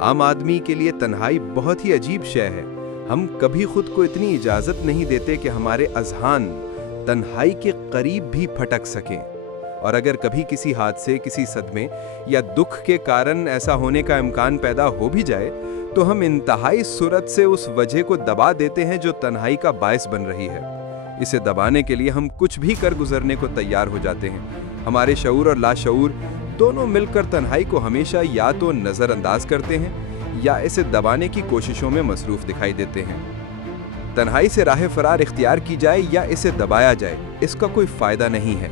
عام آدمی کے لیے تنہائی بہت ہی عجیب شے ہے۔ ہم کبھی خود کو اتنی اجازت نہیں دیتے کہ ہمارے اذہان تنہائی کے قریب بھی پھٹک سکیں، اور اگر کبھی کسی حادثے، کسی صدمے یا دکھ کے کارن ایسا ہونے کا امکان پیدا ہو بھی جائے تو ہم انتہائی سرعت سے اس وجہ کو دبا دیتے ہیں جو تنہائی کا باعث بن رہی ہے۔ اسے دبانے کے لیے ہم کچھ بھی کر گزرنے کو تیار ہو جاتے ہیں۔ ہمارے شعور اور لاشعور دونوں مل کر تنہائی کو ہمیشہ یا تو نظر انداز کرتے ہیں یا اسے دبانے کی کوششوں میں مصروف دکھائی دیتے ہیں۔ تنہائی سے راہ فرار اختیار کی جائے یا اسے دبایا جائے، اس کا کوئی فائدہ نہیں ہے۔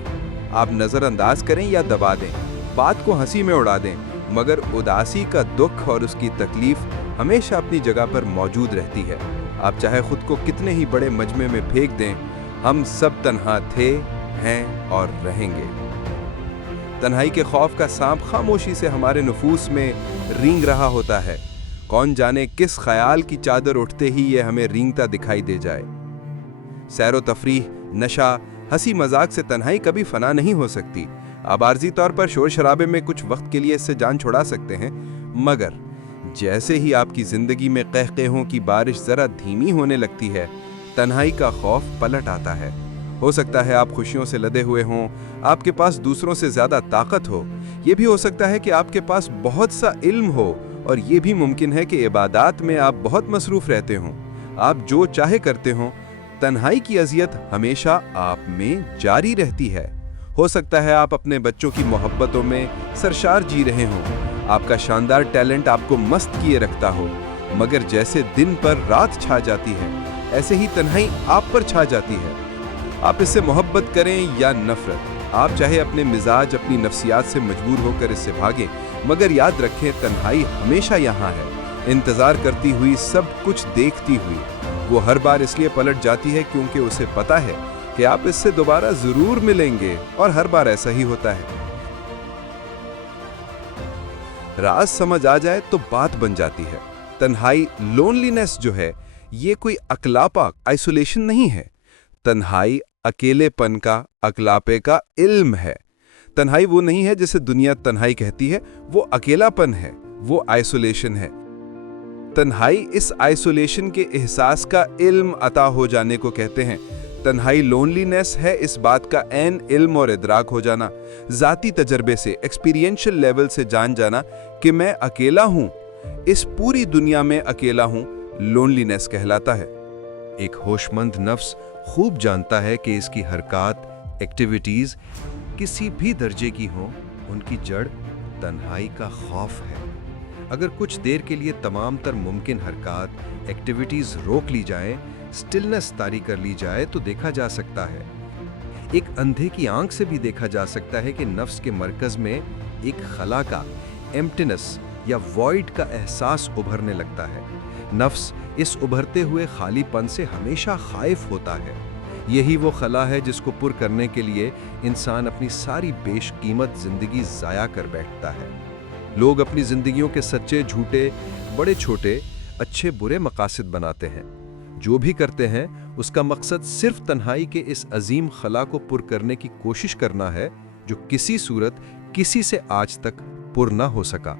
آپ نظر انداز کریں یا دبا دیں، بات کو ہنسی میں اڑا دیں، مگر اداسی کا دکھ اور اس کی تکلیف ہمیشہ اپنی جگہ پر موجود رہتی ہے۔ آپ چاہے خود کو کتنے ہی بڑے مجمع میں پھینک دیں، ہم سب تنہا تھے، ہیں اور رہیں گے۔ تنہائی کے خوف کا سانپ خاموشی سے ہمارے نفوس میں رینگ رہا ہوتا ہے۔ کون جانے کس خیال کی چادر اٹھتے ہی یہ ہمیں رینگتا دکھائی دے جائے۔ سیر و تفریح، نشہ، ہنسی مذاق سے تنہائی کبھی فنا نہیں ہو سکتی۔ آپ عارضی طور پر شور شرابے میں کچھ وقت کے لیے اس سے جان چھڑا سکتے ہیں، مگر جیسے ہی آپ کی زندگی میں قہقہوں کی بارش ذرا دھیمی ہونے لگتی ہے، تنہائی کا خوف پلٹ آتا ہے۔ ہو سکتا ہے آپ خوشیوں سے لدے ہوئے ہوں، آپ کے پاس دوسروں سے زیادہ طاقت ہو، یہ بھی ہو سکتا ہے کہ آپ کے پاس بہت سا علم ہو، اور یہ بھی ممکن ہے کہ عبادات میں آپ بہت مصروف رہتے ہوں۔ آپ جو چاہے کرتے ہوں، تنہائی کی اذیت ہمیشہ آپ میں جاری رہتی ہے۔ ہو سکتا ہے آپ اپنے بچوں کی محبتوں میں سرشار جی رہے ہوں، آپ کا شاندار ٹیلنٹ آپ کو مست کیے رکھتا ہو، مگر جیسے دن پر رات چھا جاتی ہے، ایسے ہی تنہائی آپ پر چھا جاتی ہے۔ آپ اس سے محبت کریں یا نفرت، آپ چاہے اپنے مزاج، اپنی نفسیات سے مجبور ہو کر اس سے بھاگیں، مگر یاد رکھیں تنہائی ہمیشہ یہاں ہے، انتظار کرتی ہوئی، سب کچھ دیکھتی ہوئی۔ وہ ہر بار اس لیے پلٹ جاتی ہے کیونکہ اسے پتا ہے کہ آپ اس سے دوبارہ ضرور ملیں گے، اور ہر بار ایسا ہی ہوتا ہے۔ راز سمجھ آ جائے تو بات بن جاتی ہے۔ تنہائی، لونلینس جو ہے، یہ کوئی اکلاپا، آئسولیشن نہیں ہے۔ تنہائی اکیلے پن کا، اکلاپے کا علم ہے۔ تنہائی وہ نہیں ہے جسے دنیا تنہائی کہتی ہے، وہ اکیلا پن ہے، وہ آئسولیشن ہے۔ تنہائی اس آئسولیشن کے احساس کا علم عطا ہو جانے کو کہتے ہیں۔ تنہائی لونلینس ہے اس بات کا عین علم اور ادراک ہو جانا، ذاتی تجربے سے، ایکسپیرینشل لیول سے جان جانا کہ میں اکیلا ہوں، اس پوری دنیا میں اکیلا ہوں، لونلینس کہلاتا ہے۔ ایک ہوش مند نفس خوب جانتا ہے کہ اس کی حرکات، ایکٹیویٹیز کسی بھی درجے کی ہوں، ان کی جڑ تنہائی کا خوف ہے۔ اگر کچھ دیر کے لیے تمام تر ممکن حرکات، ایکٹیویٹیز روک لی جائیں، سٹلنس طاری کر لی جائے تو دیکھا جا سکتا ہے، ایک اندھے کی آنکھ سے بھی دیکھا جا سکتا ہے کہ نفس کے مرکز میں ایک خلا کا، ایمپٹینس یا وائڈ کا احساس ابھرنے لگتا ہے۔ نفس اس ابھرتے ہوئے خالی پن سے ہمیشہ خائف ہوتا ہے۔ یہی وہ خلا ہے جس کو پر کرنے کے لیے انسان اپنی ساری بیش قیمت زندگی ضائع کر بیٹھتا ہے۔ لوگ اپنی زندگیوں کے سچے جھوٹے، بڑے چھوٹے، اچھے برے مقاصد بناتے ہیں۔ جو بھی کرتے ہیں اس کا مقصد صرف تنہائی کے اس عظیم خلا کو پر کرنے کی کوشش کرنا ہے جو کسی صورت کسی سے آج تک پر نہ ہو سکا۔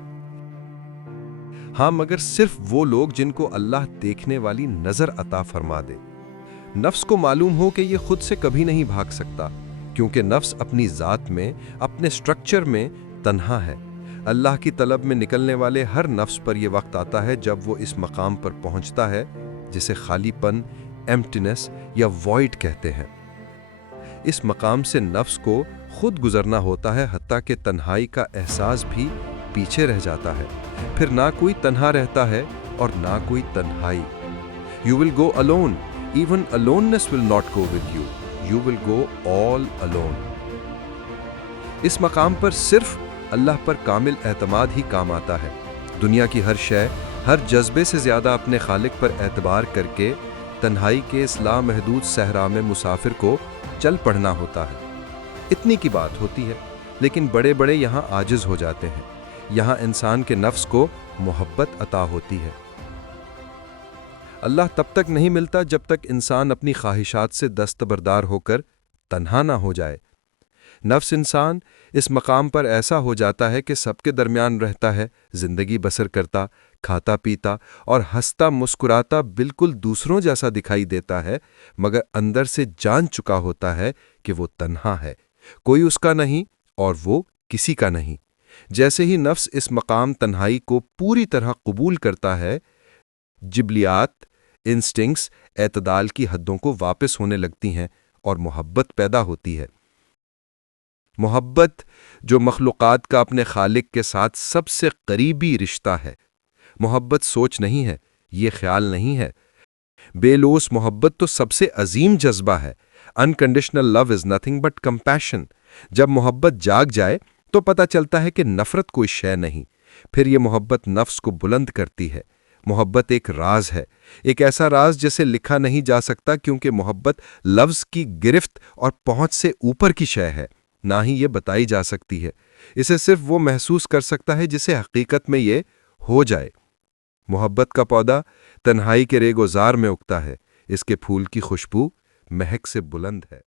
ہاں، مگر صرف وہ لوگ جن کو اللہ دیکھنے والی نظر عطا فرما دے۔ نفس کو معلوم ہو کہ یہ خود سے کبھی نہیں بھاگ سکتا، کیونکہ نفس اپنی ذات میں، اپنے سٹرکچر میں تنہا ہے۔ اللہ کی طلب میں نکلنے والے ہر نفس پر یہ وقت آتا ہے جب وہ اس مقام پر پہنچتا ہے جسے خالی پن، ایمپٹینس یا وائڈ کہتے ہیں۔ اس مقام سے نفس کو خود گزرنا ہوتا ہے، حتیٰ کہ تنہائی کا احساس بھی پیچھے رہ جاتا ہے۔ پھر نہ کوئی تنہا رہتا ہے اور نہ کوئی تنہائی۔ You will go alone. Even aloneness will not go with you. You will go all alone. اس مقام پر صرف اللہ پر کامل اعتماد ہی کام آتا ہے۔ دنیا کی ہر شے، ہر جذبے سے زیادہ اپنے خالق پر اعتبار کر کے تنہائی کے اس لامحدود صحرا میں مسافر کو چل پڑنا ہوتا ہے۔ اتنی کی بات ہوتی ہے، لیکن بڑے بڑے یہاں عاجز ہو جاتے ہیں۔ یہاں انسان کے نفس کو محبت عطا ہوتی ہے۔ اللہ تب تک نہیں ملتا جب تک انسان اپنی خواہشات سے دستبردار ہو کر تنہا نہ ہو جائے۔ نفس انسان اس مقام پر ایسا ہو جاتا ہے کہ سب کے درمیان رہتا ہے، زندگی بسر کرتا، کھاتا پیتا اور ہنستا مسکراتا بالکل دوسروں جیسا دکھائی دیتا ہے، مگر اندر سے جان چکا ہوتا ہے کہ وہ تنہا ہے، کوئی اس کا نہیں اور وہ کسی کا نہیں۔ جیسے ہی نفس اس مقام تنہائی کو پوری طرح قبول کرتا ہے، جبلیات، انسٹنکٹس اعتدال کی حدوں کو واپس ہونے لگتی ہیں اور محبت پیدا ہوتی ہے۔ محبت جو مخلوقات کا اپنے خالق کے ساتھ سب سے قریبی رشتہ ہے۔ محبت سوچ نہیں ہے، یہ خیال نہیں ہے۔ بے لوث محبت تو سب سے عظیم جذبہ ہے۔ Unconditional love is nothing but compassion۔ جب محبت جاگ جائے تو پتہ چلتا ہے کہ نفرت کوئی شے نہیں۔ پھر یہ محبت نفس کو بلند کرتی ہے۔ محبت ایک راز ہے، ایک ایسا راز جسے لکھا نہیں جا سکتا، کیونکہ محبت لفظ کی گرفت اور پہنچ سے اوپر کی شے ہے، نہ ہی یہ بتائی جا سکتی ہے۔ اسے صرف وہ محسوس کر سکتا ہے جسے حقیقت میں یہ ہو جائے۔ محبت کا پودا تنہائی کے ریگوزار میں اگتا ہے، اس کے پھول کی خوشبو مہک سے بلند ہے۔